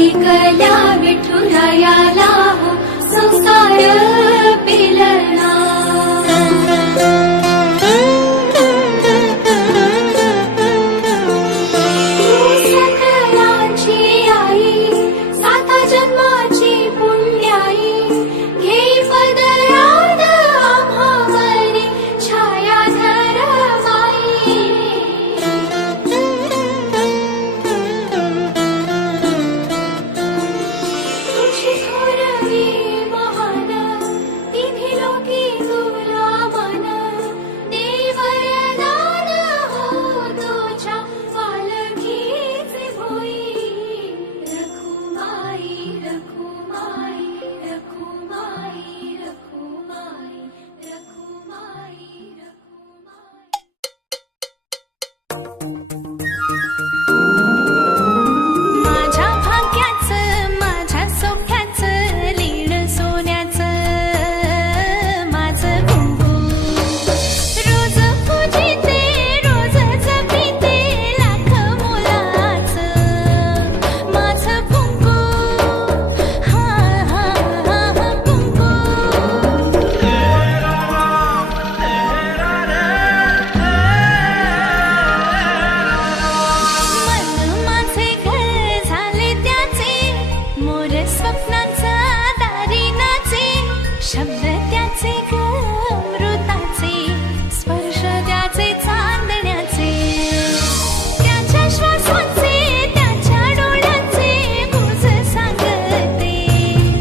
विठुरायाला हो, संसार पिलना